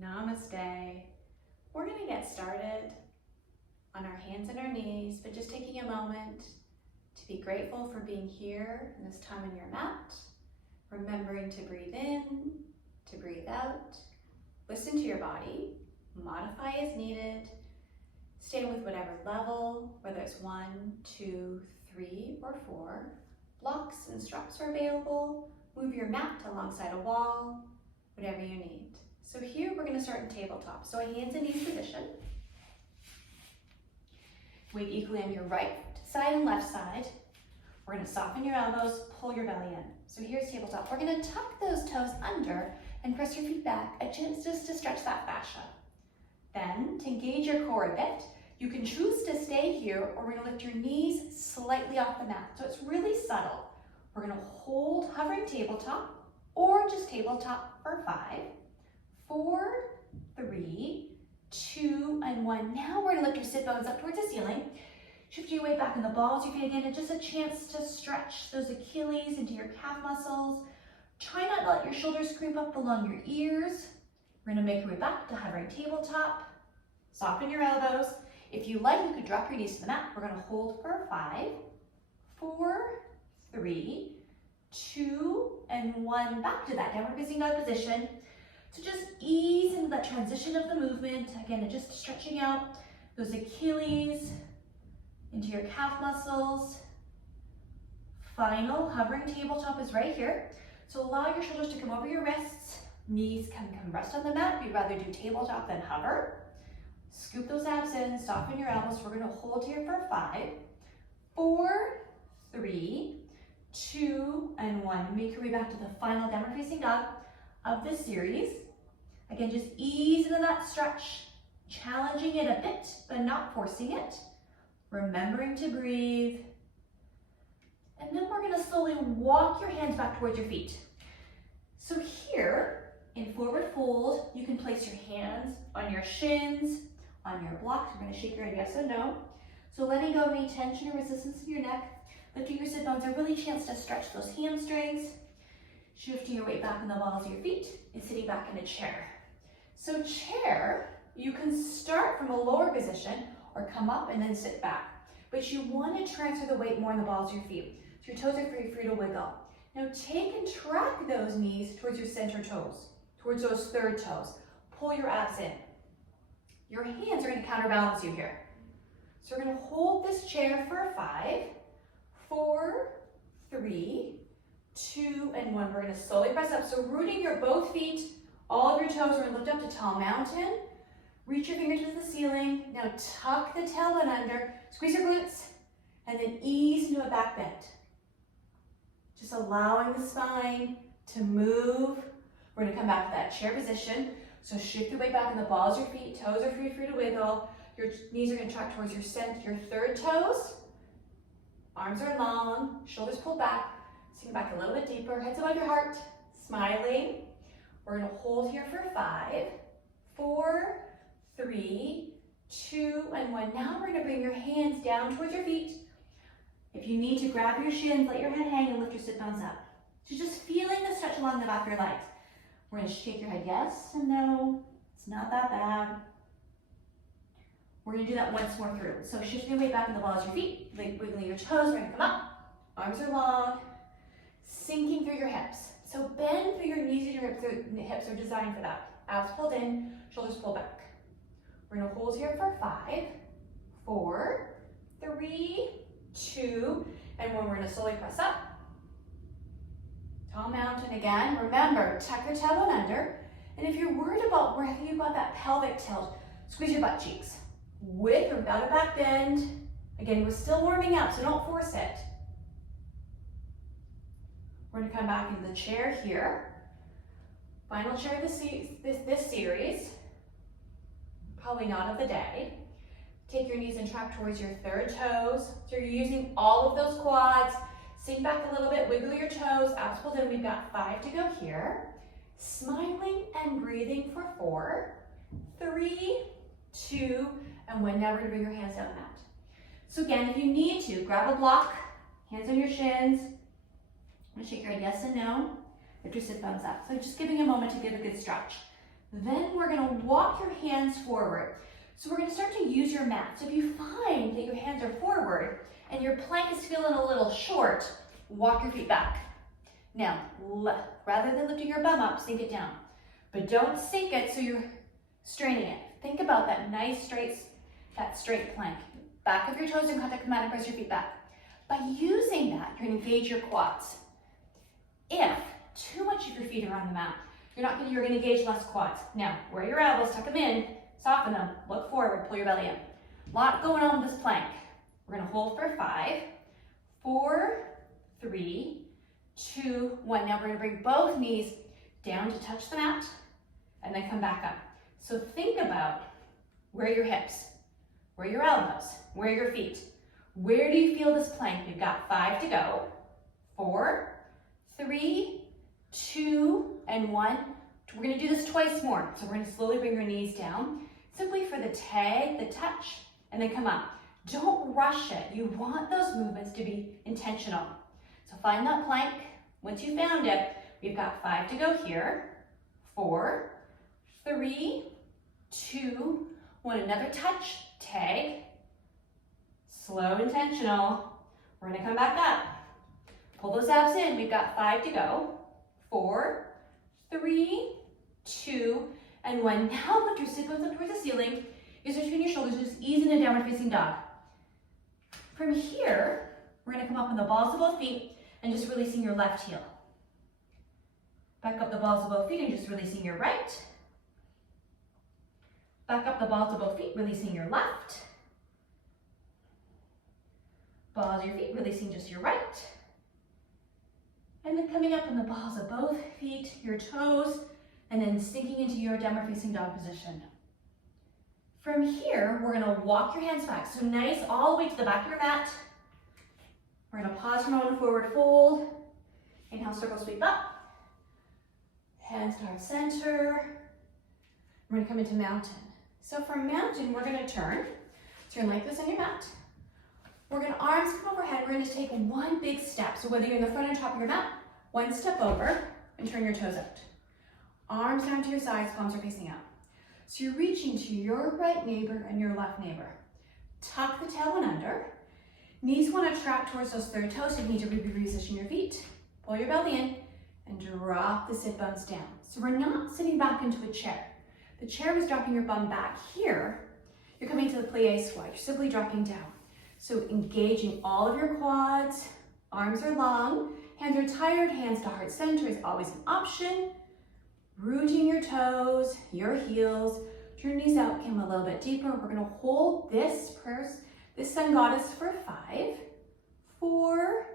Namaste. We're going to get started on our hands and our knees, but just taking a moment to be grateful for being here in this time on your mat, remembering to breathe in, to breathe out, listen to your body, modify as needed, stay with whatever level, whether it's 1, 2, 3, or 4. Blocks and straps are available. Move your mat alongside a wall, whatever you need. So here we're going to start in tabletop. So a hands and knees position. Weight equally on your right side and left side. We're going to soften your elbows, pull your belly in. So here's tabletop. We're going to tuck those toes under and press your feet back, a chance just to stretch that fascia. Then, to engage your core a bit, you can choose to stay here, or we're going to lift your knees slightly off the mat. So it's really subtle. We're going to hold hovering tabletop, or just tabletop for 5, 4, 3, 2, and 1. Now we're going to lift your sit bones up towards the ceiling. Shift your weight back in the balls of your feet again, and just a chance to stretch those Achilles into your calf muscles. Try not to let your shoulders creep up along your ears. We're going to make our way back to hovering tabletop. Soften your elbows. If you like, you could drop your knees to the mat. We're going to hold for 5, 4, 3, 2, and 1. Back to that downward facing dog position. So just ease into that transition of the movement. Again, just stretching out those Achilles into your calf muscles. Final hovering tabletop is right here. So allow your shoulders to come over your wrists. Knees can come rest on the mat if you'd rather do tabletop than hover. Scoop those abs in, soften your elbows. We're going to hold here for 5, 4, 3, 2, and 1. Make your way back to the final downward facing dog of this series. Again, just ease into that stretch, challenging it a bit, but not forcing it. Remembering to breathe. And then we're going to slowly walk your hands back towards your feet. So here, in forward fold, you can place your hands on your shins, on your blocks. You're going to shake your head yes or no. So letting go of any tension or resistance in your neck. Lifting your sit bones, a really chance to stretch those hamstrings. Shifting your weight back in the balls of your feet and sitting back in a chair. So chair, you can start from a lower position or come up and then sit back. But you want to transfer the weight more in the balls of your feet. So your toes are free to wiggle. Now take and track those knees towards your center toes, towards those third toes. Pull your abs in. Your hands are going to counterbalance you here. So we're going to hold this chair for 5, 4, 3, 2, and 1. We're going to slowly press up. So rooting your both feet, all of your toes. We're going to lift up to tall mountain. Reach your fingers to the ceiling. Now tuck the tailbone under. Squeeze your glutes. And then ease into a back bend. Just allowing the spine to move. We're going to come back to that chair position. So shift your weight back in the balls of your feet. Toes are free to wiggle. Your knees are going to track towards your third toes. Arms are long. Shoulders pulled back. Sink back a little bit deeper. Heads above your heart. Smiling. We're going to hold here for 5, 4, 3, 2, and 1. Now we're going to bring your hands down towards your feet. If you need to, grab your shins, let your head hang, and lift your sit bones up. So just feeling the stretch along the back of your legs. We're going to shake your head yes and no. It's not that bad. We're going to do that once more through. So shifting your weight back in the balls of your feet, wiggling your toes. We're going to come up. Arms are long. Sinking through your hips. So bend through your knees and your hips. The hips are designed for that. Abs pulled in, shoulders pulled back. We're going to hold here for 5, 4, 3, 2, and 1. We're going to slowly press up. Tall mountain again. Remember, tuck your tailbone under. And if you're worried about where you've got that pelvic tilt, squeeze your butt cheeks. With or without a back bend. Again, we're still warming up, so don't force it. We're going to come back into the chair here. Final chair of this series. Probably not of the day. Take your knees and track towards your third toes. So you're using all of those quads. Sink back a little bit, wiggle your toes, abs pulled in. We've got 5 to go here. Smiling and breathing for 4, 3, 2, and 1. Now we're going to bring your hands down the mat. So again, if you need to, grab a block, hands on your shins. I'm going to shake your head yes and no. Lift your sit bones up. So just giving a moment to give a good stretch. Then we're gonna walk your hands forward. So we're gonna start to use your mat. So if you find that your hands are forward and your plank is feeling a little short, walk your feet back. Now, rather than lifting your bum up, sink it down. But don't sink it so you're straining it. Think about that nice straight plank. Back of your toes in contact with the mat and press your feet back. By using that, you're gonna engage your quads. If too much of your feet are on the mat, you're gonna engage less quads. Now, where are your elbows? Tuck them in, soften them, look forward, pull your belly in. A lot going on with this plank. We're gonna hold for 5, 4, 3, 2, 1. Now we're gonna bring both knees down to touch the mat and then come back up. So think about where are your hips, where are your elbows, where are your feet? Where do you feel this plank? We've got 5 to go. 4, 3, 2, and 1. We're gonna do this twice more. So we're gonna slowly bring your knees down, simply for the tag, the touch, and then come up. Don't rush it. You want those movements to be intentional. So find that plank. Once you found it, we've got 5 to go here. 4, 3, 2, 1. Another touch, tag. Slow, intentional. We're gonna come back up. Pull those abs in. We've got 5 to go. 4, 3, 2, and 1. Now lift your sit bones up towards the ceiling. You start between your shoulders, just ease into downward facing dog. From here, we're gonna come up on the balls of both feet and just releasing your left heel. Back up the balls of both feet and just releasing your right. Back up the balls of both feet, releasing your left. Balls of your feet, releasing just your right. And then coming up on the balls of both feet, your toes, and then sinking into your downward facing dog position. From here, we're gonna walk your hands back. So nice all the way to the back of your mat. We're gonna pause for a moment, forward fold. Inhale, circle sweep up. Hands to heart center. We're gonna come into mountain. So from mountain, we're gonna turn. So you're gonna like this on your mat. We're gonna arms come overhead. We're gonna take one big step. So whether you're in the front or top of your mat, one step over and turn your toes out. Arms down to your sides, palms are facing out. So you're reaching to your right neighbor and your left neighbor. Tuck the tailbone under. Knees wanna track towards those third toes, so you need to reposition your feet. Pull your belly in and drop the sit bones down. So we're not sitting back into a chair. The chair is dropping your bum back here. You're coming to the plie squat. You're simply dropping down. So engaging all of your quads, arms are long, hands are tired, hands to heart center is always an option. Rooting your toes, your heels, turn knees out, come a little bit deeper. We're gonna hold this sun goddess for 5, 4,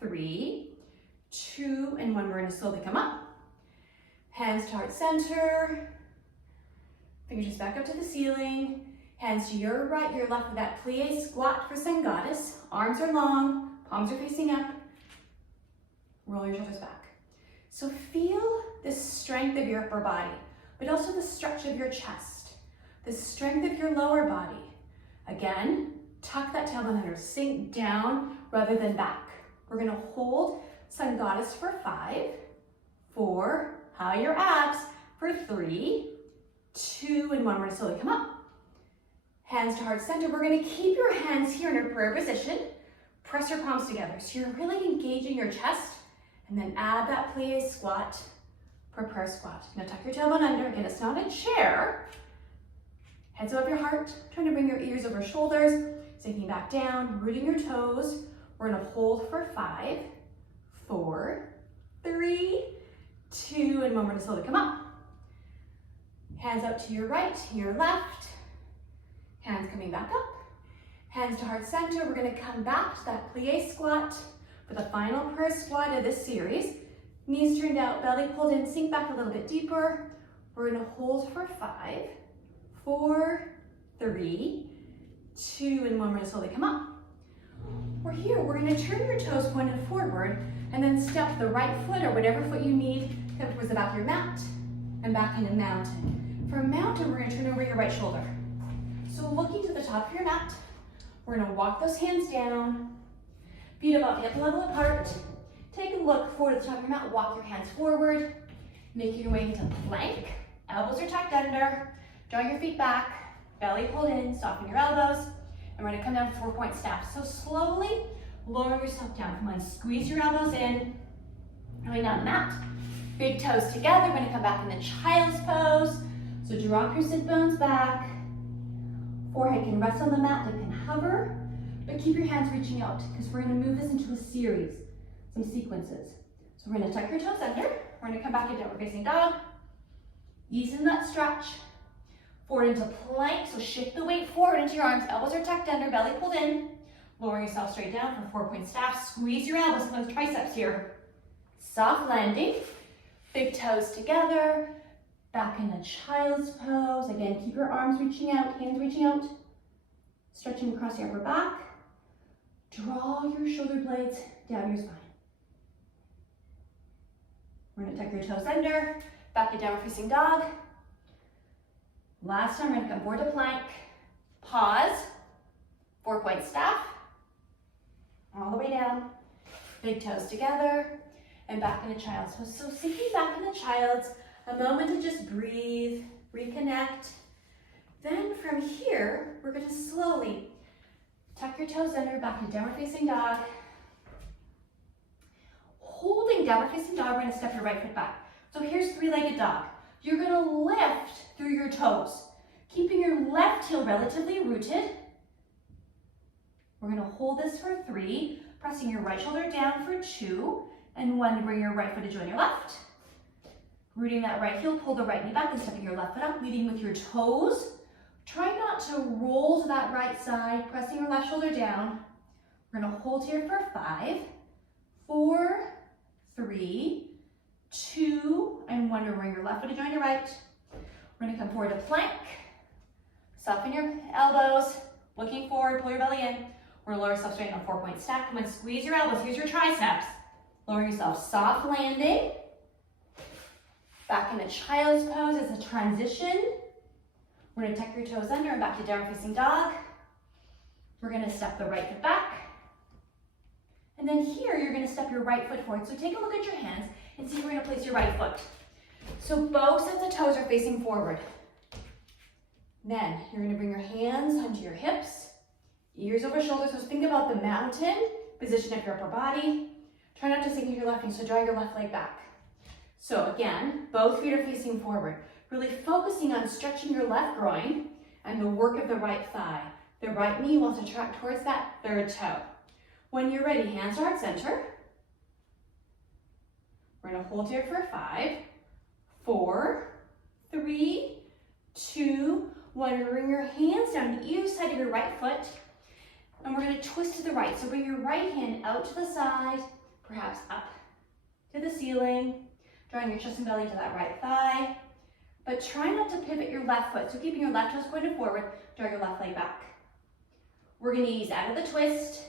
3, 2, and 1. We're gonna slowly come up. Hands to heart center, fingers back up to the ceiling. Hands to your right, your left with that plie squat for sun goddess. Arms are long, palms are facing up. Roll your shoulders back. So feel the strength of your upper body, but also the stretch of your chest, the strength of your lower body. Again, tuck that tailbone under, sink down rather than back. We're gonna hold sun goddess for 5, 4, high your abs for 3, 2, and 1. We're gonna slowly come up. Hands to heart center. We're gonna keep your hands here in a prayer position. Press your palms together. So you're really engaging your chest, and then add that plie squat for prayer squat. Now tuck your tailbone under. Again, it's not a chair. Heads above your heart. Trying to bring your ears over shoulders. Sinking back down, rooting your toes. We're gonna hold for 5, 4, 3, 2, and 1. We're gonna slowly come up. Hands out to your right, your left. Hands coming back up. Hands to heart center. We're gonna come back to that plie squat for the final prayer squat of this series. Knees turned out, belly pulled in, sink back a little bit deeper. We're gonna hold for 5, 4, 3, 2, and 1. We're gonna slowly come up. We're here, we're gonna turn your toes pointed forward and then step the right foot or whatever foot you need, come towards the back of your mat and back into mountain. For mountain, we're gonna turn over your right shoulder. So looking to the top of your mat, we're gonna walk those hands down, feet about hip level apart. Take a look forward to the top of your mat, walk your hands forward, make your way into plank. Elbows are tucked under. Draw your feet back. Belly pulled in. Soften your elbows. And we're gonna come down to 4-point staff. So slowly lower yourself down. Come on, squeeze your elbows in. Going down the mat. Big toes together. We're gonna come back in the child's pose. So drop your sit bones back. Forehead can rest on the mat, it can hover, but keep your hands reaching out because we're gonna move this into a series, some sequences. So we're gonna tuck your toes under. We're gonna come back to downward facing dog. Ease in that stretch. Forward into plank, so shift the weight forward into your arms. Elbows are tucked under, belly pulled in. Lower yourself straight down for 4-point staff. Squeeze your elbows and those triceps here. Soft landing. Big toes together. Back in the child's pose. Again, keep your arms reaching out, hands reaching out. Stretching across your upper back. Draw your shoulder blades down your spine. We're gonna tuck your toes under. Back to downward facing dog. Last time, we're gonna come forward to plank. Pause. 4-point staff. All the way down. Big toes together. And back into child's pose. So sinking back into child's, a moment to just breathe, reconnect. Then from here, we're gonna slowly tuck your toes under, back to downward facing dog. Holding downward facing dog, we're gonna step your right foot back. So here's 3-legged dog. You're gonna lift through your toes, keeping your left heel relatively rooted. We're gonna hold this for 3, pressing your right shoulder down for 2, and 1 to bring your right foot to join your left. Rooting that right heel, pull the right knee back and stepping your left foot up, leading with your toes. Try not to roll to that right side, pressing your left shoulder down. We're gonna hold here for 5, 4, 3, 2, and 1 to bring your left foot to join your right. We're gonna come forward to plank. Soften your elbows, looking forward, pull your belly in. We're gonna lower yourself straight on 4-point stack. Come on, squeeze your elbows, use your triceps. Lower yourself, soft landing. Back into child's pose as a transition. We're gonna tuck your toes under and back to downward facing dog. We're gonna step the right foot back. And then here, you're gonna step your right foot forward. So take a look at your hands and see where you're gonna place your right foot. So both sets of toes are facing forward. Then you're gonna bring your hands onto your hips, ears over shoulders. So think about the mountain position of your upper body. Try not to sink into your left knee, so draw your left leg back. So again, both feet are facing forward. Really focusing on stretching your left groin and the work of the right thigh. The right knee wants to track towards that third toe. When you're ready, hands are at center. We're gonna hold here for 5, 4, 3, 2, 1. Bring your hands down to either side of your right foot. And we're gonna twist to the right. So bring your right hand out to the side, perhaps up to the ceiling, drawing your chest and belly to that right thigh. But try not to pivot your left foot. So keeping your left toes pointed forward, draw your left leg back. We're gonna ease out of the twist.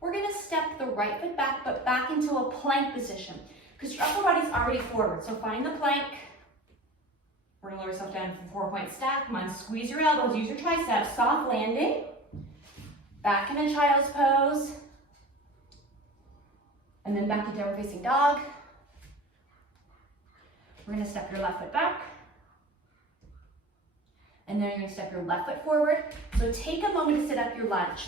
We're gonna step the right foot back, but back into a plank position because your upper body's already forward. So find the plank. We're gonna lower yourself down for 4-point stack. Come on, squeeze your elbows, use your triceps, soft landing. Back in a child's pose. And then back to downward facing dog. We're gonna step your left foot back. And then you're gonna step your left foot forward. So take a moment to sit up your lunge.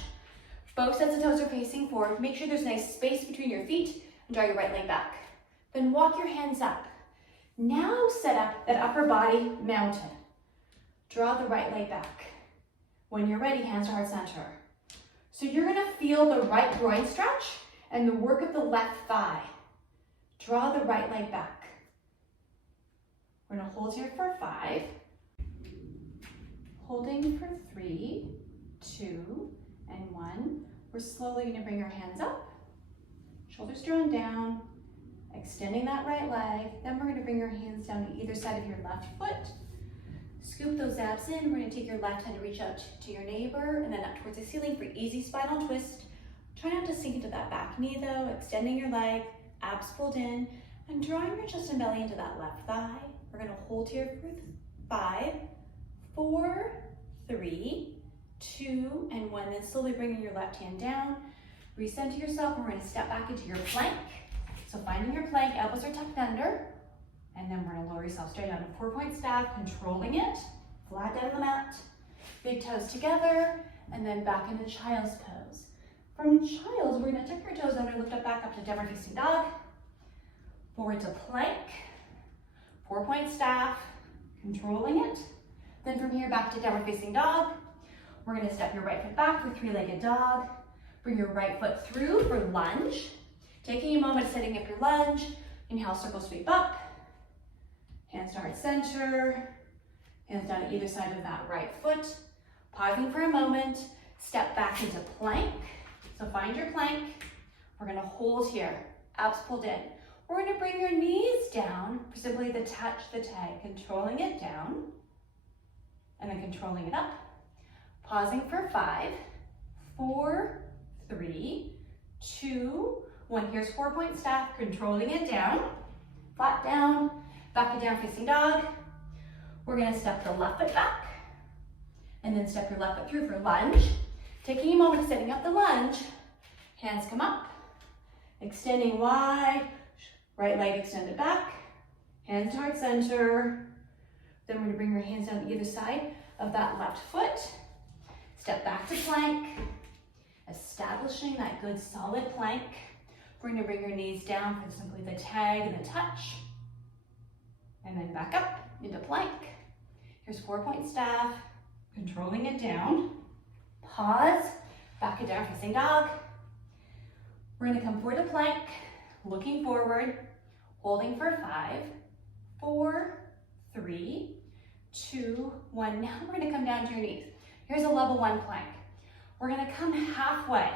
Both sets of toes are facing forward. Make sure there's nice space between your feet and draw your right leg back. Then walk your hands up. Now set up that upper body mountain. Draw the right leg back. When you're ready, hands are heart center. So you're gonna feel the right groin stretch and the work of the left thigh. Draw the right leg back. We're gonna hold here for 5. Holding for 3, 2, and 1. We're slowly gonna bring our hands up. Shoulders drawn down. Extending that right leg. Then we're gonna bring your hands down to either side of your left foot. Scoop those abs in. We're gonna take your left hand to reach out to your neighbor and then up towards the ceiling for easy spinal twist. Try not to sink into that back knee though. Extending your leg, abs pulled in, and drawing your chest and belly into that left thigh. We're gonna hold here for 5, 4, 3, 2, and 1. Then slowly bringing your left hand down. Recenter yourself, and we're gonna step back into your plank. So finding your plank, elbows are tucked under, And then we're gonna lower yourself straight on a 4-point staff, controlling it, flat down on the mat, big toes together, and then back into child's pose. From child's, we're gonna tuck your toes under, lift up back up to downward facing dog, forward to plank, 4-point staff, controlling it. Then from here back to downward facing dog. We're gonna step your right foot back for 3-legged dog. Bring your right foot through for lunge. Taking a moment, setting up your lunge. Inhale, circle sweep up. Hands to heart center. Hands down to either side of that right foot. Pausing for a moment. Step back into plank. So find your plank. We're gonna hold here. Abs pulled in. We're gonna bring your knees down for simply the touch, the tag. Controlling it down. And then controlling it up. Pausing for 5, 4, 3, 2, 1. Here's 4-point staff, controlling it down. Flat down, back to down facing dog. We're gonna step the left foot back, and then step your left foot through for lunge. Taking a moment, setting up the lunge. Hands come up, extending wide, right leg extended back, hands to heart center. Then we're gonna bring your hands down to either side of that left foot. Step back to plank, establishing that good solid plank. We're gonna bring your knees down for simply the tag and the touch. And then back up into plank. Here's 4-point staff, controlling it down. Pause, back and down facing dog. We're gonna come forward to plank, looking forward, holding for 5, 4, 3, 2, 1. Now we're gonna come down to your knees. Here's a level 1 plank. We're gonna come halfway.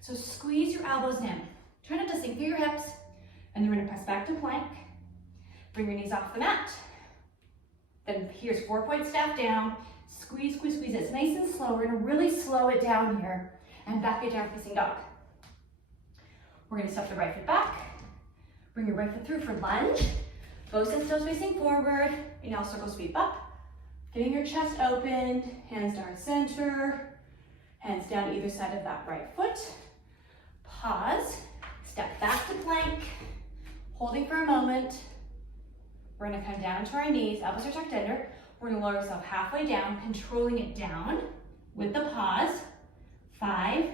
So squeeze your elbows in. Try not to sink through your hips. And then we're gonna press back to plank. Bring your knees off the mat. Then here's 4-point staff down. Squeeze, squeeze, squeeze. It's nice and slow. We're gonna really slow it down here. And back it down facing dog. We're gonna step the right foot back. Bring your right foot through for lunge. Both sets toes facing forward. Inhale, circle sweep up. Getting your chest opened, hands to heart center, hands down either side of that right foot. Pause, step back to plank, holding for a moment. We're gonna come down to our knees, elbows are tucked under. We're gonna lower yourself halfway down, controlling it down with the pause. 5,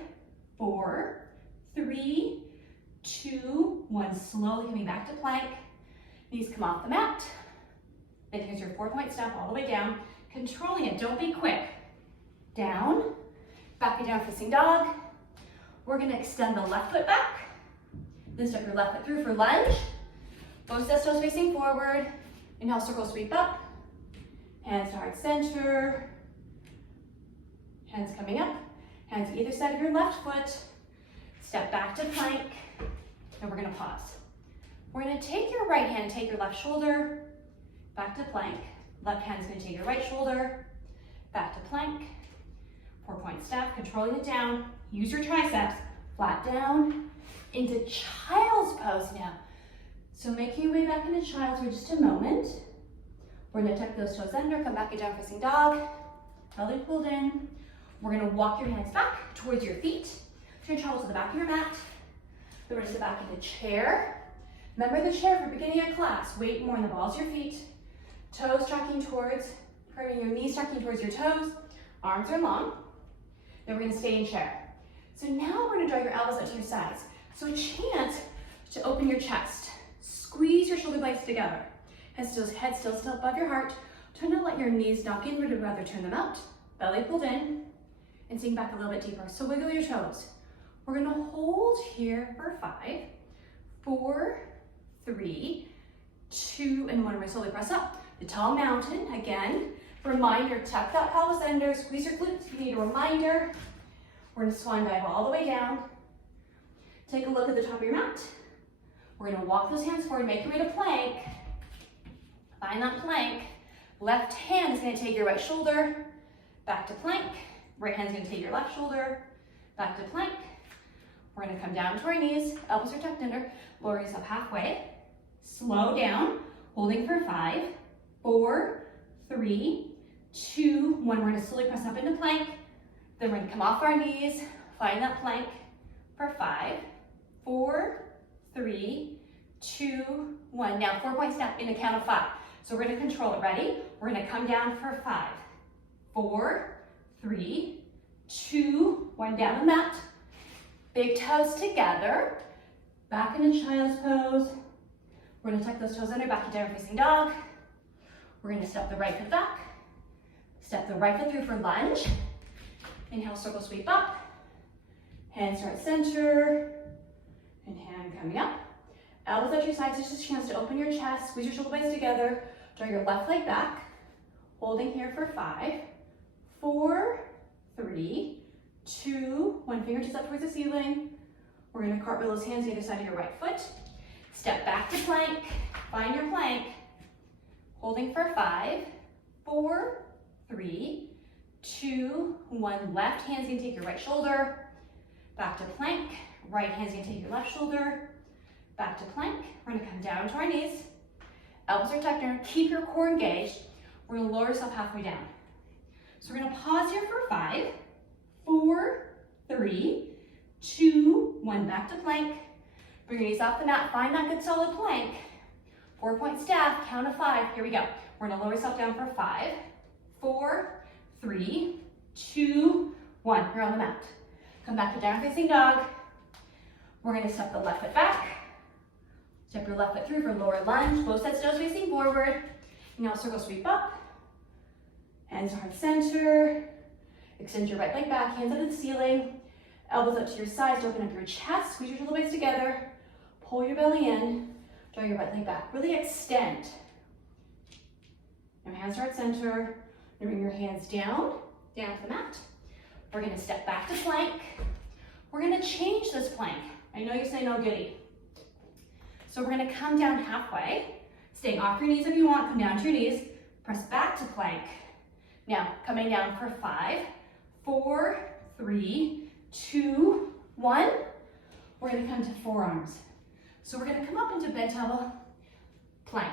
4, 3, 2, 1. Slowly coming back to plank. Knees come off the mat. Then here's your 4-point staff all the way down, controlling it, don't be quick. Down, back and down facing dog. We're gonna extend the left foot back, then step your left foot through for lunge. Both sets toes facing forward. Inhale, circle sweep up. Hands to heart center. Hands coming up. Hands either side of your left foot. Step back to plank, and we're gonna pause. We're gonna take your right hand, take your left shoulder, back to plank. Left hand's gonna take your right shoulder, back to plank. 4-point staff, controlling it down. Use your triceps, flat down, into child's pose now. So making your way back into child's for just a moment. We're gonna tuck those toes under, come back and down facing dog. Belly pulled in. We're gonna walk your hands back towards your feet. Turn your elbows to the back of your mat. Then we're gonna sit back into chair. Remember the chair for beginning of class. Weight more in the balls of your feet. Toes tracking towards, your knees tracking towards your toes. Arms are long. Then we're gonna stay in chair. So now we're gonna draw your elbows out to your sides. So a chance to open your chest. Squeeze your shoulder blades together. Head still above your heart. Try not to let your knees knock in, but rather turn them out. Belly pulled in, and sink back a little bit deeper. So wiggle your toes. We're gonna hold here for 5, 4, 3, 2, and 1. We're gonna slowly press up. The tall mountain, again. Reminder, tuck that pelvis under, squeeze your glutes if you need a reminder. We're gonna swan dive all the way down. Take a look at the top of your mat. We're gonna walk those hands forward, make your way to plank. Find that plank. Left hand is gonna take your right shoulder, back to plank. Right hand's gonna take your left shoulder, back to plank. We're gonna come down to our knees, elbows are tucked under, lower yourself halfway. Slow down, holding for 5, 4, 3, 2, 1. We're gonna slowly press up into plank. Then we're gonna come off our knees, find that plank for 5, 4, 3, 2, 1. Now 4-point step in the count of 5. So we're gonna control it, ready? We're gonna come down for 5, 4, 3, 2, 1, down the mat. Big toes together, back into child's pose. We're gonna tuck those toes under, back to down facing dog. We're gonna step the right foot back, step the right foot through for lunge. Inhale, circle sweep up. Hands start center, and hand coming up. Elbows at your sides, just a chance to open your chest, squeeze your shoulder blades together, draw your left leg back, holding here for 5, 4, 3, 2, 1, fingertips up towards the ceiling. We're gonna cartwheel those hands to the other side of your right foot. Step back to plank, find your plank, holding for 5, 4, 3, 2, 1, left hand's gonna take your right shoulder, back to plank, right hand's gonna take your left shoulder, back to plank. We're gonna come down to our knees, elbows are tucked in, keep your core engaged. We're gonna lower yourself halfway down. So we're gonna pause here for 5, 4, 3, 2, 1, back to plank. Bring your knees off the mat, find that good solid plank. 4-point staff, count of 5, here we go. We're gonna lower yourself down for 5, 4, 3, 2, 1, you're on the mat. Come back to down facing dog. We're gonna step the left foot back, step your left foot through for lower lunge, both sets toes facing forward. Now circle sweep up, hands heart center, extend your right leg back, hands up to the ceiling, elbows up to your sides, open up your chest, squeeze your shoulder blades together, pull your belly in, draw your right leg back, really extend. Now hands heart center, bring your hands down to the mat. We're gonna step back to plank. We're gonna change this plank. I know you say no goodie. So we're gonna come down halfway, staying off your knees if you want, come down to your knees, press back to plank. Now, coming down for 5, 4, 3, 2, 1. We're gonna come to forearms. So we're gonna come up into bent elbow plank.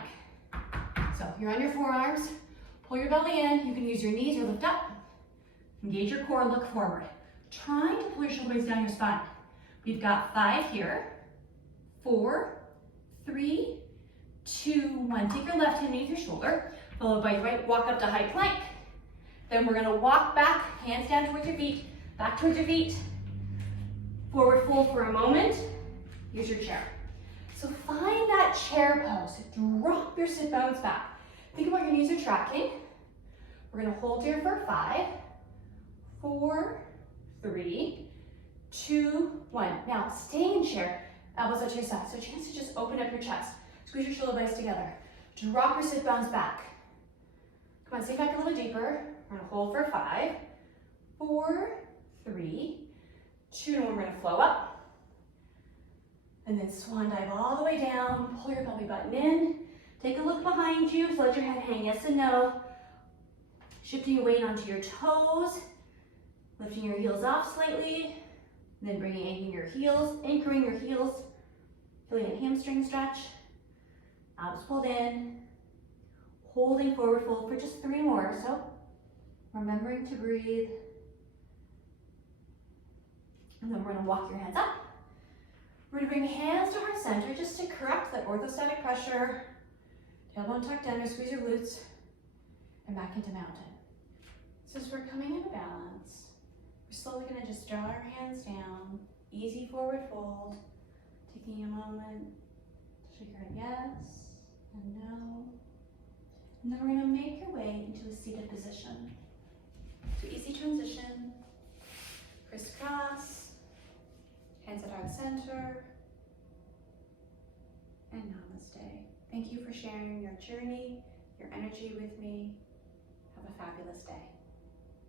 So you're on your forearms, pull your belly in, you can use your knees or lift up, engage your core, look forward. Trying to pull your shoulder blades down your spine. We've got 5 here, 4, 3, 2, 1. Take your left hand underneath your shoulder, followed by your right, walk up to high plank. Then we're gonna walk back, hands down towards your feet, back towards your feet. Forward fold for a moment, use your chair. So find that chair pose, drop your sit bones back. Think about your knees are tracking. We're gonna hold here for 5, 4, 3, 2, 1. Now stay in chair, elbows at your side. So a chance to just open up your chest. Squeeze your shoulder blades together. Drop your sit bones back. Come on, sink back a little deeper. We're gonna hold for 5, 4, 3, 2, and we're gonna flow up. And then swan dive all the way down. Pull your belly button in. Take a look behind you. So let your head hang yes and no. Shifting your weight onto your toes. Lifting your heels off slightly. And then anchoring your heels. Feeling a hamstring stretch. Abs pulled in. Holding forward fold for just 3 more or so. Remembering to breathe. And then we're gonna walk your hands up. We're gonna bring hands to heart center just to correct that orthostatic pressure. Tailbone tucked under, squeeze your glutes, and back into mountain. So as we're coming into balance, we're slowly gonna just draw our hands down, easy forward fold, taking a moment to shake your head yes and no. And then we're gonna make your way into a seated position. So easy transition, crisscross, hands at heart center, and namaste. Thank you for sharing your journey, your energy with me. Have a fabulous day.